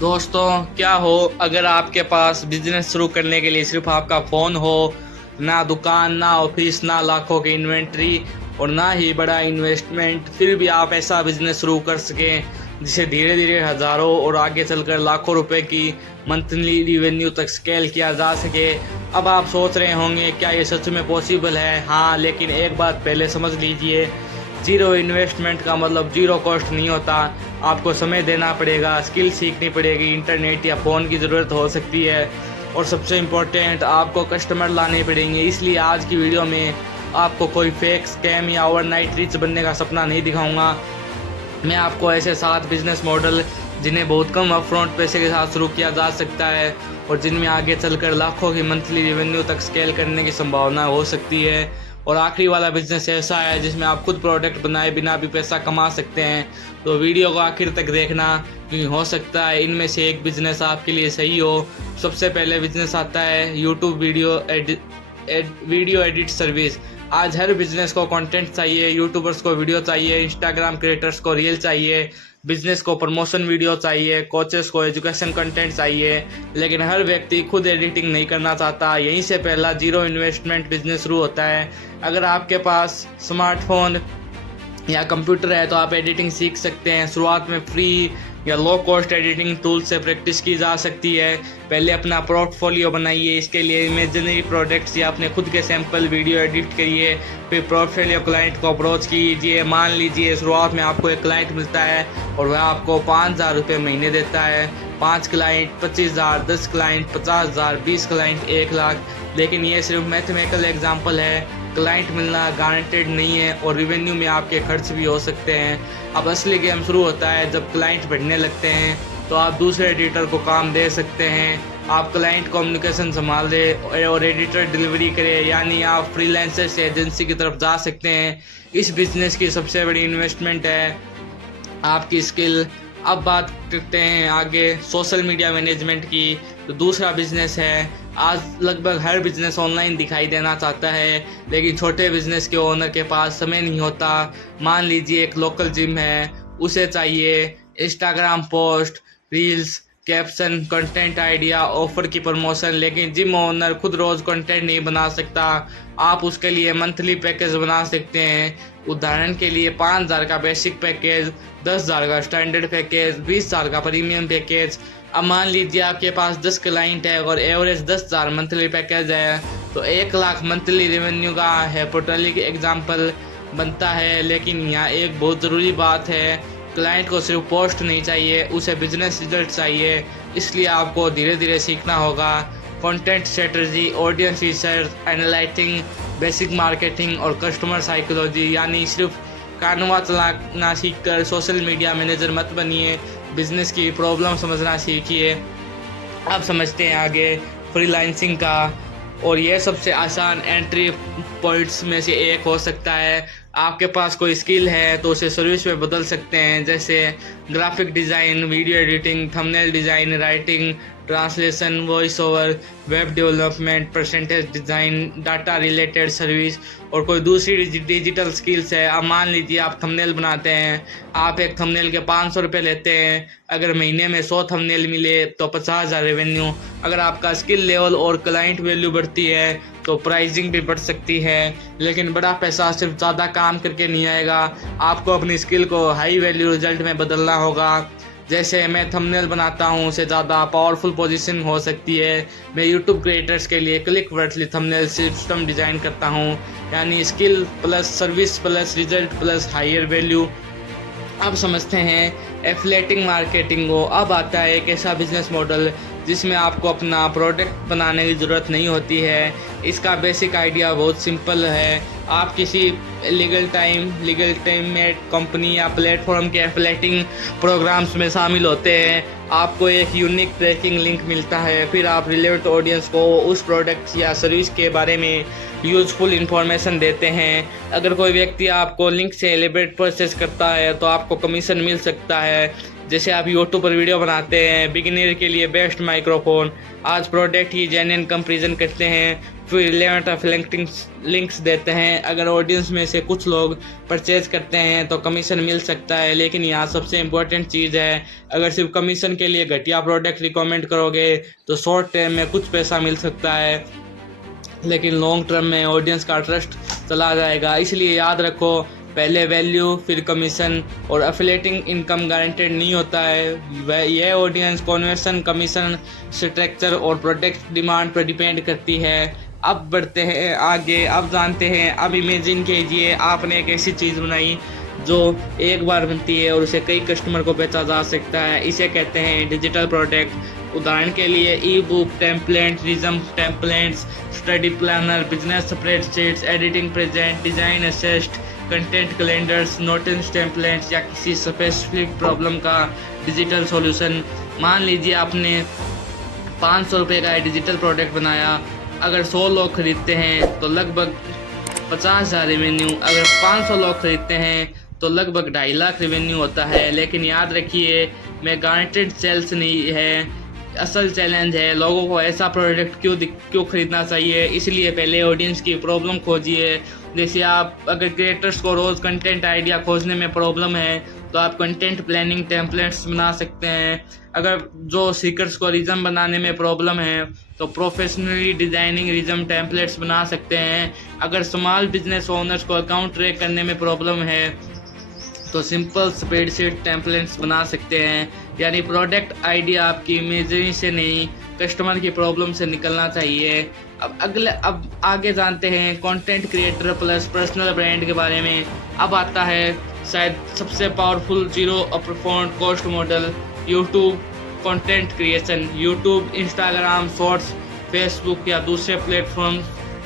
दोस्तों, क्या हो अगर आपके पास बिजनेस शुरू करने के लिए सिर्फ आपका फ़ोन हो, ना दुकान, ना ऑफिस, ना लाखों की इन्वेंट्री और ना ही बड़ा इन्वेस्टमेंट, फिर भी आप ऐसा बिजनेस शुरू कर सकें जिसे धीरे धीरे हज़ारों और आगे चलकर लाखों रुपए की मंथली रिवेन्यू तक स्केल किया जा सके। अब आप सोच रहे होंगे क्या ये सच में पॉसिबल है? हाँ, लेकिन एक बात पहले समझ लीजिए, जीरो इन्वेस्टमेंट का मतलब जीरो कॉस्ट नहीं होता। आपको समय देना पड़ेगा, स्किल सीखनी पड़ेगी, इंटरनेट या फ़ोन की ज़रूरत हो सकती है और सबसे इम्पोर्टेंट आपको कस्टमर लाने पड़ेंगे। इसलिए आज की वीडियो में आपको कोई फेक स्कैम या ओवरनाइट रिच बनने का सपना नहीं दिखाऊंगा। मैं आपको ऐसे 7 बिजनेस मॉडल जिन्हें बहुत कम अपफ्रंट पैसे के साथ शुरू किया जा सकता है और जिनमें आगे चलकर लाखों की मंथली रेवेन्यू तक स्केल करने की संभावना हो सकती है। और आखिरी वाला बिजनेस ऐसा है जिसमें आप खुद प्रोडक्ट बनाए बिना भी पैसा कमा सकते हैं। तो वीडियो को आखिर तक देखना, क्योंकि हो सकता है इनमें से एक बिजनेस आपके लिए सही हो। सबसे पहले बिजनेस आता है यूट्यूब वीडियो एडिट सर्विस। आज हर बिजनेस को कंटेंट चाहिए, यूट्यूबर्स को वीडियो चाहिए, इंस्टाग्राम क्रिएटर्स को रील चाहिए, बिजनेस को प्रमोशन वीडियो चाहिए, कोचेस को एजुकेशन कंटेंट चाहिए, लेकिन हर व्यक्ति खुद एडिटिंग नहीं करना चाहता। यहीं से पहला जीरो इन्वेस्टमेंट बिजनेस शुरू होता है। अगर आपके पास स्मार्टफोन या कंप्यूटर है तो आप एडिटिंग सीख सकते हैं। शुरुआत में फ्री या लो कॉस्ट एडिटिंग टूल से प्रैक्टिस की जा सकती है। पहले अपना पोर्टफोलियो बनाइए, इसके लिए इमेजिनरी प्रोडक्ट्स या अपने खुद के सैंपल वीडियो एडिट करिए। फिर पोर्टफोलियो क्लाइंट को अप्रोच कीजिए। मान लीजिए शुरुआत में आपको एक क्लाइंट मिलता है और वह आपको 5,000 रुपये महीने देता है। 5 क्लाइंट 25,000, 10 क्लाइंट 50,000, 20 क्लाइंट 1,00,000। लेकिन ये सिर्फ मैथमेटिकल एग्जाम्पल है, क्लाइंट मिलना गारंटेड नहीं है और रिवेन्यू में आपके खर्च भी हो सकते हैं। अब असली गेम शुरू होता है जब क्लाइंट बढ़ने लगते हैं, तो आप दूसरे एडिटर को काम दे सकते हैं। आप क्लाइंट कम्युनिकेशन संभाल दे और एडिटर डिलीवरी करे, यानी आप फ्रीलांसर से एजेंसी की तरफ जा सकते हैं। इस बिजनेस की सबसे बड़ी इन्वेस्टमेंट है आपकी स्किल। अब बात करते हैं आगे सोशल मीडिया मैनेजमेंट की। तो दूसरा बिजनेस है, आज लगभग हर बिजनेस ऑनलाइन दिखाई देना चाहता है, लेकिन छोटे बिजनेस के ओनर के पास समय नहीं होता। मान लीजिए एक लोकल जिम है, उसे चाहिए Instagram post, reels, caption, content idea, offer की प्रमोशन, लेकिन जिम ओनर खुद रोज कंटेंट नहीं बना सकता। आप उसके लिए मंथली पैकेज बना सकते हैं। उदाहरण के लिए 5,000 का बेसिक पैकेज, 10,000 का स्टैंडर्ड पैकेज, 20,000 का प्रीमियम पैकेज। अब मान लीजिए आपके पास 10 क्लाइंट है और एवरेज 10,000 मंथली पैकेज है, तो 1,00,000 मंथली रेवेन्यू का हाइपोथेटिकल एग्जाम्पल बनता है। लेकिन यहाँ एक बहुत ज़रूरी बात है, क्लाइंट को सिर्फ पोस्ट नहीं चाहिए, उसे बिजनेस रिजल्ट चाहिए। इसलिए आपको धीरे धीरे सीखना होगा content strategy, audience research, analysing, basic marketing और कस्टमर साइकोलॉजी। यानी सिर्फ कानवा चलाना सीखकर सोशल मीडिया मैनेजर मत बनिए, बिजनेस की प्रॉब्लम समझना सीखिए। अब समझते हैं आगे फ्रीलांसिंग का, और यह सबसे आसान एंट्री पॉइंट्स में से एक हो सकता है। आपके पास कोई स्किल है तो उसे सर्विस में बदल सकते हैं, जैसे graphic design, video editing, thumbnail design, writing, translation, voice over, web development, percentage design, data related service और कोई दूसरी डिजिटल स्किल्स है। अब मान लीजिए आप थंबनेल बनाते हैं, आप एक थंबनेल के 500 रुपये लेते हैं। अगर महीने में 100 थंबनेल मिले तो 50,000 रेवेन्यू। अगर आपका स्किल लेवल और क्लाइंट वैल्यू बढ़ती है तो प्राइसिंग भी बढ़ सकती है। लेकिन बड़ा पैसा सिर्फ ज़्यादा काम करके नहीं आएगा, आपको अपनी स्किल को हाई वैल्यू रिजल्ट में बदलना होगा। जैसे मैं थंबनेल बनाता हूँ, उससे ज़्यादा पावरफुल पोजीशन हो सकती है। मैं यूट्यूब क्रिएटर्स के लिए click worthy thumbnail system design करता हूँ, यानी skill plus service plus result plus higher value. अब समझते हैं एफिलिएटिंग मार्केटिंग को। अब आता है एक ऐसा बिजनेस मॉडल जिसमें आपको अपना प्रोडक्ट बनाने की ज़रूरत नहीं होती है। इसका बेसिक आइडिया बहुत सिंपल है। आप किसी लीगल टाइम में कंपनी या प्लेटफॉर्म के एफिलिएटिंग प्रोग्राम्स में शामिल होते हैं। आपको एक यूनिक ट्रैकिंग लिंक मिलता है, फिर आप रिलेवेंट ऑडियंस को उस प्रोडक्ट या सर्विस के बारे में यूजफुल इंफॉर्मेशन देते हैं। अगर कोई व्यक्ति आपको लिंक से एलिब्रेट परचेस करता है तो आपको कमीशन मिल सकता है। जैसे आप यूट्यूब पर वीडियो बनाते हैं, बिगिनर के लिए बेस्ट माइक्रोफोन, आज प्रोडक्ट ही जेन्युइन कंपैरिजन करते हैं, फिर रिलेवेंट अफिलिएटिंग लिंक्स देते हैं। अगर ऑडियंस में से कुछ लोग परचेज करते हैं तो कमीशन मिल सकता है। लेकिन यहाँ सबसे इम्पोर्टेंट चीज़ है, अगर सिर्फ कमीशन के लिए घटिया प्रोडक्ट रिकमेंड करोगे तो शॉर्ट टर्म में कुछ पैसा मिल सकता है, लेकिन लॉन्ग टर्म में ऑडियंस का ट्रस्ट चला जाएगा। इसलिए याद रखो, पहले वैल्यू फिर कमीशन, और एफिलिएटिंग इनकम गारंटेड नहीं होता है। यह ऑडियंस कन्वर्शन, कमीशन स्ट्रक्चर और प्रोडक्ट डिमांड पर डिपेंड करती है। अब बढ़ते हैं आगे, अब जानते हैं। अब इमेजिन कीजिए आपने एक ऐसी चीज़ बनाई जो एक बार बनती है और उसे कई कस्टमर को बेचा जा सकता है। इसे कहते हैं डिजिटल प्रोडक्ट। उदाहरण के लिए e book, template, resume templates, study planner, business spreadsheets, editing present, design assist, content calendars, notice templates या किसी स्पेसिफिक प्रॉब्लम का डिजिटल सॉल्यूशन। मान लीजिए आपने 500 रुपये का डिजिटल प्रोडक्ट बनाया। अगर 100 लोग खरीदते हैं तो लगभग 50,000 रेवेन्यू। अगर 500 लोग खरीदते हैं तो लगभग 2.5 लाख रेवेन्यू होता है। लेकिन याद रखिए, मैं गारंटेड सेल्स नहीं है, असल चैलेंज है लोगों को ऐसा प्रोडक्ट क्यों खरीदना चाहिए। इसलिए पहले ऑडियंस की प्रॉब्लम खोजिए। जैसे आप अगर क्रिएटर्स को रोज़ कंटेंट आइडिया खोजने में प्रॉब्लम है तो आप कंटेंट प्लानिंग टेम्पलेट्स बना सकते हैं। अगर जो सीकर्स को रिज्यूम बनाने में प्रॉब्लम है तो प्रोफेशनली डिज़ाइनिंग रिज्यूम टेम्पलेट्स बना सकते हैं। अगर स्मॉल बिजनेस ओनर्स को अकाउंट ट्रैक करने में प्रॉब्लम है तो सिंपल स्प्रेडशीट टेम्पलेट्स बना सकते हैं। यानी प्रोडक्ट आइडिया आपकी इमेजिनी से नहीं, कस्टमर की प्रॉब्लम से निकलना चाहिए। अब आगे जानते हैं content creator plus personal brand के बारे में। अब आता है शायद सबसे powerful zero upfront cost model, YouTube content creation. YouTube, Instagram shorts, Facebook या दूसरे प्लेटफॉर्म।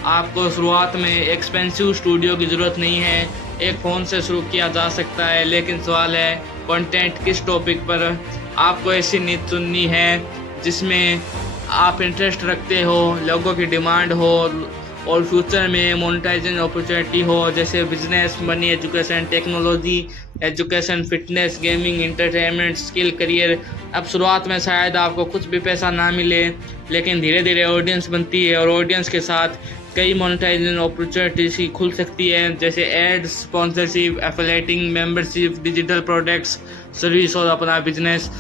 आपको शुरुआत में एक्सपेंसिव स्टूडियो की ज़रूरत नहीं है, एक फ़ोन से शुरू किया जा सकता है। लेकिन सवाल है, कंटेंट किस टॉपिक पर? आपको ऐसी नीति चुननी है जिसमें आप इंटरेस्ट रखते हो, लोगों की डिमांड हो और फ्यूचर में मोनेटाइजेशन अपॉर्चुनिटी हो, जैसे business, money, education, technology, education, fitness, gaming, entertainment, skill, career. अब शुरुआत में शायद आपको कुछ भी पैसा ना मिले, लेकिन धीरे धीरे ऑडियंस बनती है और ऑडियंस के साथ कई मोनेटाइजेशन अपॉर्चुनिटीज खुल सकती है, जैसे ads, sponsorship, affiliating, membership, digital products, service और अपना बिजनेस।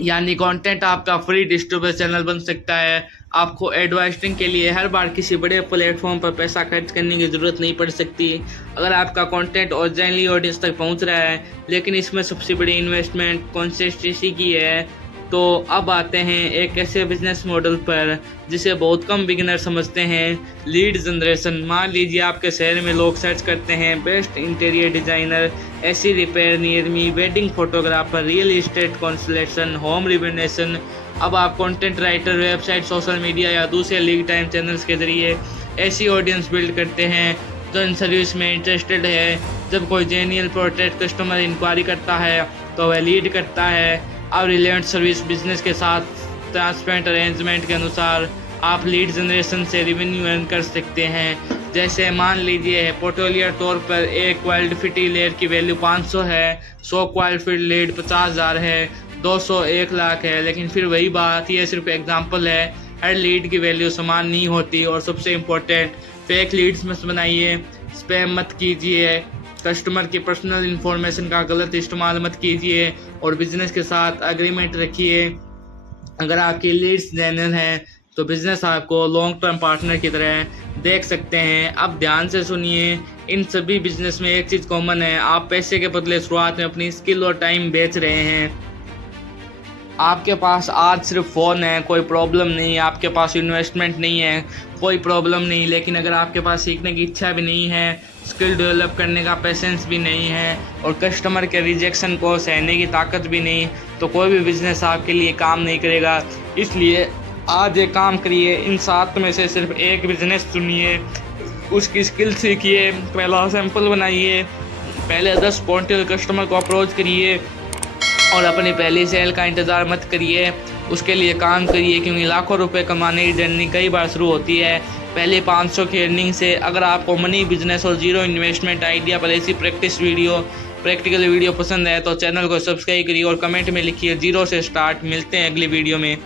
यानी कंटेंट आपका फ्री डिस्ट्रीब्यूशन चैनल बन सकता है। आपको एडवर्टाइजिंग के लिए हर बार किसी बड़े प्लेटफॉर्म पर पैसा खर्च करने की ज़रूरत नहीं पड़ सकती अगर आपका कंटेंट ओरिजिनली ऑडियंस तक पहुंच रहा है। लेकिन इसमें सबसे बड़ी इन्वेस्टमेंट कंसिस्टेंसी की है। तो अब आते हैं एक ऐसे बिजनेस मॉडल पर जिसे बहुत कम बिगिनर समझते हैं, लीड जनरेशन। मान लीजिए आपके शहर में लोग सर्च करते हैं best interior designer, AC repair near me, wedding photographer, real estate consultation, home renovation. अब आप content writer, website, social media या दूसरे लीड टाइम चैनल्स के जरिए ऐसी ऑडियंस बिल्ड करते हैं जो इन सर्विस में इंटरेस्टेड है। जब कोई जेन्युइन प्रोडक्ट कस्टमर इंक्वायरी करता है तो वह लीड करता है। अब रिलेवेंट सर्विस बिजनेस के साथ ट्रांसपेरेंट अरेंजमेंट के अनुसार आप लीड जनरेशन से रेवेन्यू अर्न कर सकते हैं। जैसे मान लीजिए पोर्टफोलियो तौर पर एक क्वालिटी लीड की वैल्यू 500 है, 100 क्वालिटी लीड 50,000 है, 200 1 लाख है। लेकिन फिर वही बात, ये सिर्फ एग्जांपल है, हर लीड की वैल्यू समान नहीं होती। और सबसे इम्पोर्टेंट, फेक लीड्स मत बनाइए, स्पैम मत कीजिए, कस्टमर की पर्सनल इंफॉर्मेशन का गलत इस्तेमाल मत कीजिए और बिजनेस के साथ एग्रीमेंट रखिए। अगर आपकी लीड्स जेन्युइन है तो बिजनेस आपको लॉन्ग टर्म पार्टनर की तरह देख सकते हैं। अब ध्यान से सुनिए, इन सभी बिजनेस में एक चीज़ कॉमन है, आप पैसे के बदले शुरुआत में अपनी स्किल और टाइम बेच रहे हैं। आपके पास आज सिर्फ फ़ोन है, कोई प्रॉब्लम नहीं। आपके पास इन्वेस्टमेंट नहीं है, कोई प्रॉब्लम नहीं। लेकिन अगर आपके पास सीखने की इच्छा भी नहीं है, स्किल डेवलप करने का पेशेंस भी नहीं है और कस्टमर के रिजेक्शन को सहने की ताकत भी नहीं, तो कोई भी बिजनेस आपके लिए काम नहीं करेगा। इसलिए आज एक काम करिए, इन 7 में से सिर्फ एक बिजनेस चुनिए, उसकी स्किल सीखिए, पहला सैंपल बनाइए, पहले 10 पोटेंशियल कस्टमर को अप्रोच करिए और अपनी पहली सेल का इंतज़ार मत करिए, उसके लिए काम करिए। क्योंकि लाखों रुपए कमाने की जर्नी कई बार शुरू होती है पहले 500 की अर्निंग से। अगर आपको मनी, बिजनेस और जीरो इन्वेस्टमेंट आइडिया पर ऐसी प्रैक्टिकल वीडियो पसंद है तो चैनल को सब्सक्राइब करिए और कमेंट में लिखिए 0 से स्टार्ट। मिलते हैं अगली वीडियो में।